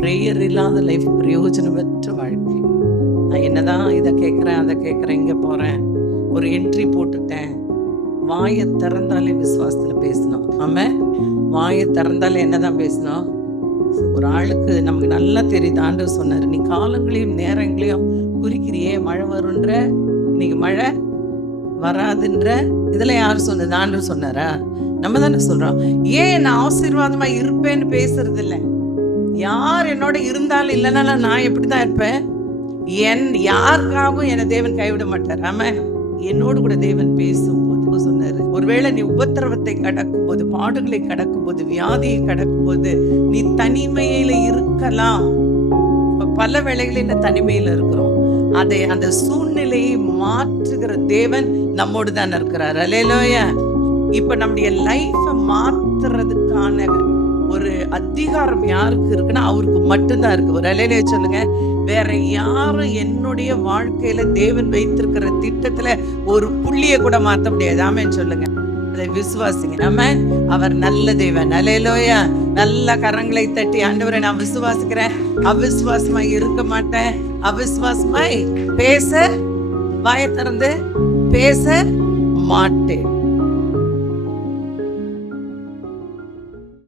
Prayer இல்லாத life பிரயோஜனமற்ற வாழ்க்கை. நான் என்னதான் இதை கேட்குறேன் அதை கேட்குறேன் இங்கே போகிறேன், ஒரு என்ட்ரி போட்டுட்டேன். வாயை திறந்தாலே விசுவாசத்தில் பேசணும். ஆமாம், வாயை திறந்தாலே என்னதான் பேசணும்? ஒரு ஆளுக்கு நமக்கு நல்லா தெரியுது, ஆண்டவர் சொன்னார், நீ காலங்களையும் நேரங்களையும் குறிக்கிறியே, மழை வருன்ற, இன்னைக்கு மழை வராதுன்ற. இதெல்லாம் யார் சொன்னது? ஆண்டவர் சொன்னாரா? நம்ம தானே சொல்றோம். ஏன் நான் ஆசீர்வாதமா இருப்பேன்னு பேசுறது இல்லை. யார் என்னோட இருந்தாலும் இல்லைன்னா நான் எப்படிதான் இருப்பேன். யாருக்காகவும் என்னை தேவன் கைவிட மாட்டார். ஆமா, என்னோடு கூட தேவன் பேசும்போது சொன்னாரு, ஒருவேளை நீ உபத்திரவத்தை கடக்கும் போது, பாடுகளை கடக்கும் போது, வியாதியை கடக்கும் போது, நீ தனிமையில இருக்கலாம். பல வேளைகளில் இந்த தனிமையில இருக்கிறோம். அதை அந்த சூழ்நிலையை மாற்றுகிற தேவன் நம்மோடு தான் இருக்கிறார். அல்லேலூயா. இப்ப நம்முடைய லைஃப மாத்துறதுக்கான ஒரு அதிகாரம் யாருக்கு இருக்குன்னா அவருக்கு மட்டும்தான் இருக்கு. ஒரு அல்லேலூயா சொல்லுங்க. வேற யாரும் என்னுடைய வாழ்க்கையில தேவன் வைத்திருக்கிற திட்டத்துல ஒரு புள்ளிய கூட மாத்த முடியாது. ஆமென் சொல்லுங்க. அதை விசுவாசிங்க. ஆமென். அவர் நல்ல தேவன். அல்லேலூயா. நல்ல கரங்களை தட்டி, ஆண்டவரை நான் விசுவாசிக்கிறேன், அவிசுவாசமாய் இருக்க மாட்டேன், அவிசுவாசமாய் பேச வாயை திறந்து பேச மாட்டேன்.